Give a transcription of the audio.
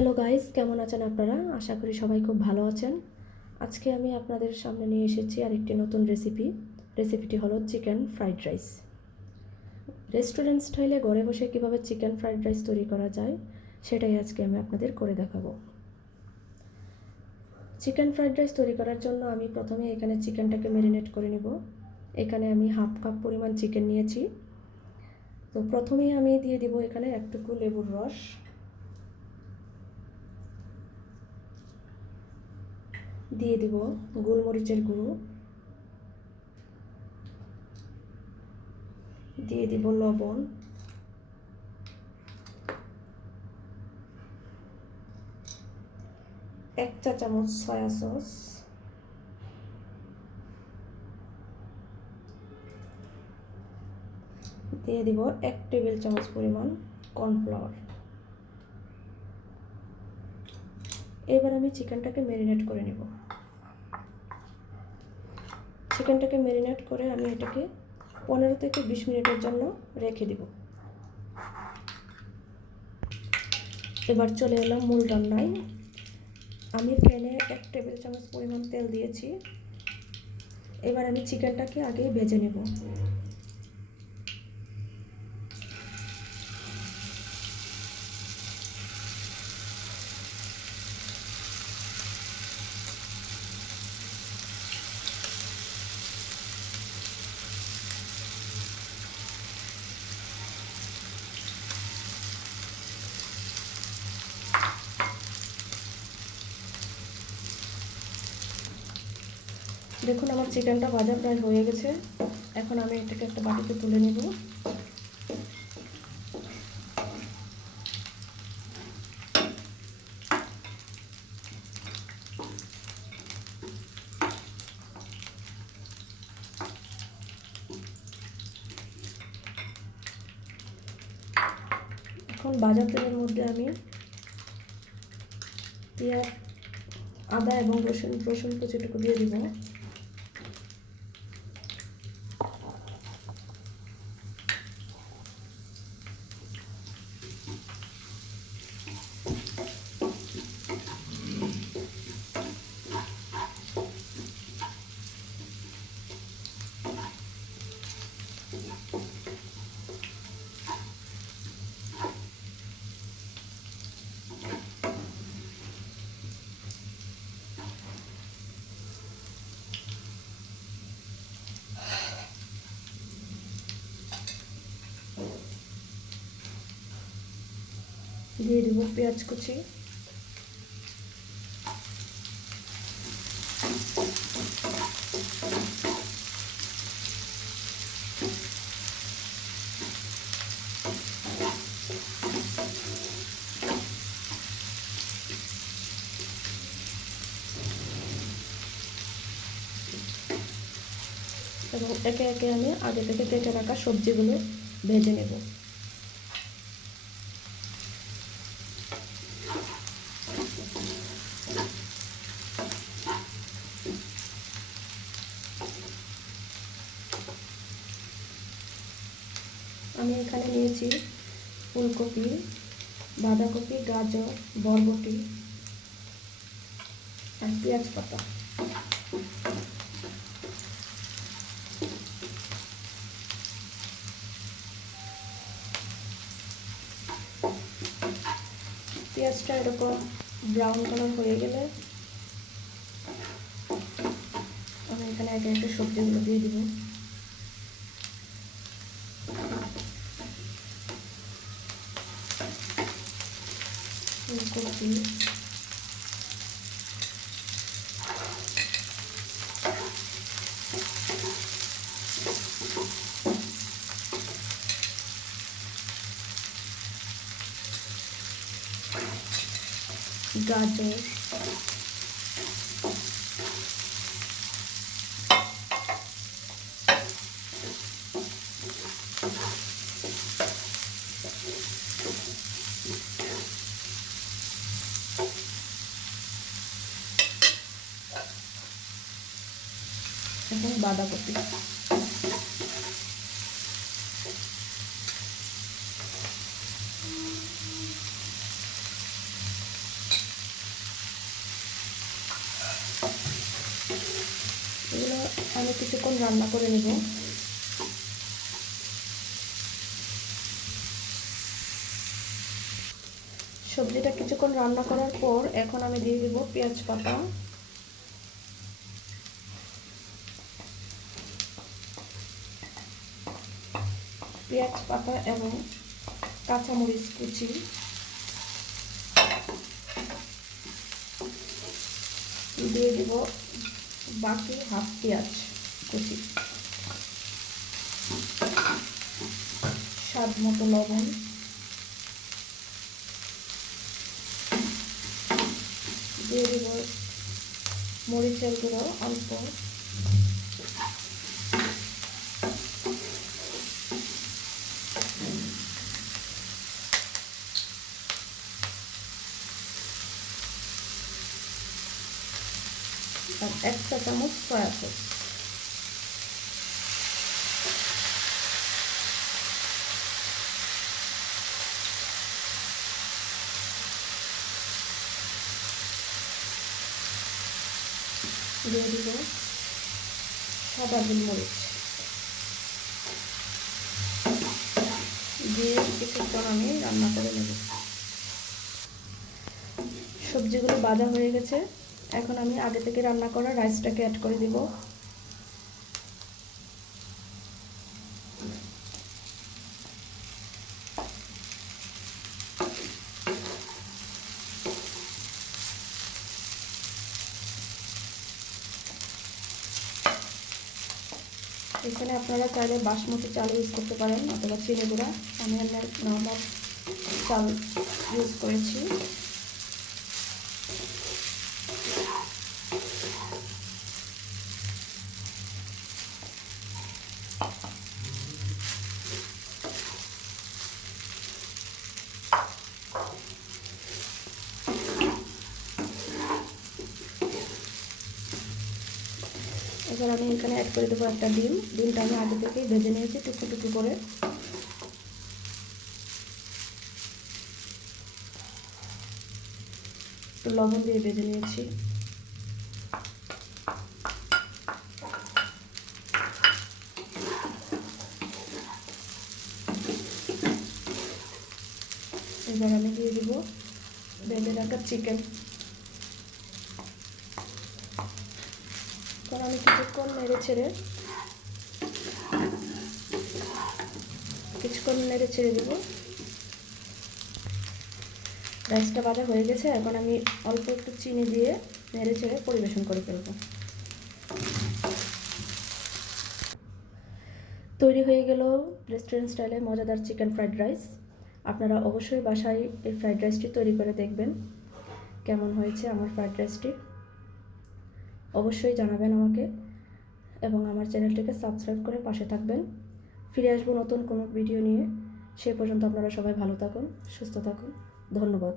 Hello guys কেমন আছেন আপনারা? আশা করি সবাই খুব ভালো আছেন। আজকে আমি আপনাদের সামনে নিয়ে এসেছি আরেকটি নতুন রেসিপি রেসিপিটি হলো চিকেন ফ্রাইড রাইস রেস্টুরেন্ট স্টাইলে ঘরে বসে কীভাবে চিকেন ফ্রাইড রাইস তৈরি করা যায়, সেটাই আজকে আমি আপনাদের করে দেখাবো। চিকেন ফ্রাইড রাইস তৈরি করার জন্য আমি প্রথমে এখানে চিকেনটাকে ম্যারিনেট করে নেব। এখানে আমি হাফ কাপ পরিমাণ চিকেন নিয়েছি। তো প্রথমেই আমি দিয়ে দিব এখানে একটুকু লেবুর রস। দিয়ে দিব গোলমরিচের গুঁড়ো। দিয়ে দিব লবণ। এক চা চামচ সয়া সস। দিয়ে দিব এক টেবিল চামচ পরিমাণ কর্নফ্লাওয়ার। এবার আমি চিকেনটাকে ম্যারিনেট করে নেব। চিকেনটাকে ম্যারিনেট করে আমি এটাকে পনেরো থেকে বিশ মিনিটের জন্য রেখে দিব। এবার চলে এলাম মূল রান্নায়। আমি প্যানে এক টেবিল চামচ পরিমাণ তেল দিয়েছি। এবার আমি চিকেনটাকে আগে ভেজে নেব। দেখুন, আমার চিকেনটা ভাজা প্রায় হয়ে গেছে। এখন আমি এটাকে একটা বাটিতে তুলে নেব। এখন ভাজা তেলের মধ্যে আমি পেঁয়াজ, আদা এবং রসুন রসুন কুচিটুকু দিয়ে দিব। দিয়ে দেবো পেঁয়াজ কুচি। এবং একে একে আমি আগে থেকে কেটে রাখা সবজিগুলো ভেজে নেব। আমি এখানে নিয়েছি ফুলকপি, বাঁধাকপি, গাজর, বরবটি আর পেঁয়াজ পাতা। পেঁয়াজটা এরকম ব্রাউন কালার হয়ে গেলে আমি এখানে একে একে সবজিগুলো দিয়ে দিব। ফুলকপি। গাজর। এবং বাঁধাকপি। আমি কিছুক্ষণ রান্না করে নেব। সবজিটা কিছুক্ষণ রান্না করার পর এখন আমি দিয়ে দেবো পেঁয়াজ পাতা। পেঁয়াজ পাতা এবং কাঁচামরিচ কুচি। দিয়ে দিব বাকি হাফ পেঁয়াজ কুচি। স্বাদ মতো লবণ। দিয়ে দেব মরিচের গুঁড়ো অল্প। এক চা চামচ সয়া সস দিয়ে দিব আমি রান্না করে নেব। সবজিগুলো বাজা হয়ে গেছে। এখন আমি আগে থেকে রান্না করা রাইসটাকে অ্যাড করে দিব। এখানে আপনারা চাইলে বাসমতি চাল ইউজ করতে পারেন অথবা চিনি গুঁড়া। আমি আমার নর্মাল চাল ইউজ করেছি। এবার আমি এখানে অ্যাড করে দেবো একটা ডিম। ডিমটা আমি আগে থেকেই ভেজে নিয়েছি, টুকরো টুকু করে। একটু লবণ দিয়ে ভেজে নিয়েছি। এবার আমি দিয়ে দিব ভেজে রাখা চিকেন এখন আমি কিছুক্ষণ নেড়ে ছেড়ে কিছুক্ষণ নেড়ে ছেড়ে দেবো। রাইসটা বাজা হয়ে গেছে, এখন আমি অল্প একটু চিনি দিয়ে নেড়ে ছেড়ে পরিবেশন করে ফেলব। তৈরি হয়ে গেল রেস্টুরেন্ট স্টাইলে মজাদার চিকেন ফ্রাইড রাইস। আপনারা অবশ্যই বাসায় এই ফ্রাইড রাইসটি তৈরি করে দেখবেন। কেমন হয়েছে আমার ফ্রাইড রাইসটি? অবশ্যই জানাবেন আমাকে এবং আমার চ্যানেলটিকে সাবস্ক্রাইব করে পাশে থাকবেন। ফিরে আসব নতুন কোনো ভিডিও নিয়ে। সে পর্যন্ত আপনারা সবাই ভালো থাকুন, সুস্থ থাকুন। ধন্যবাদ।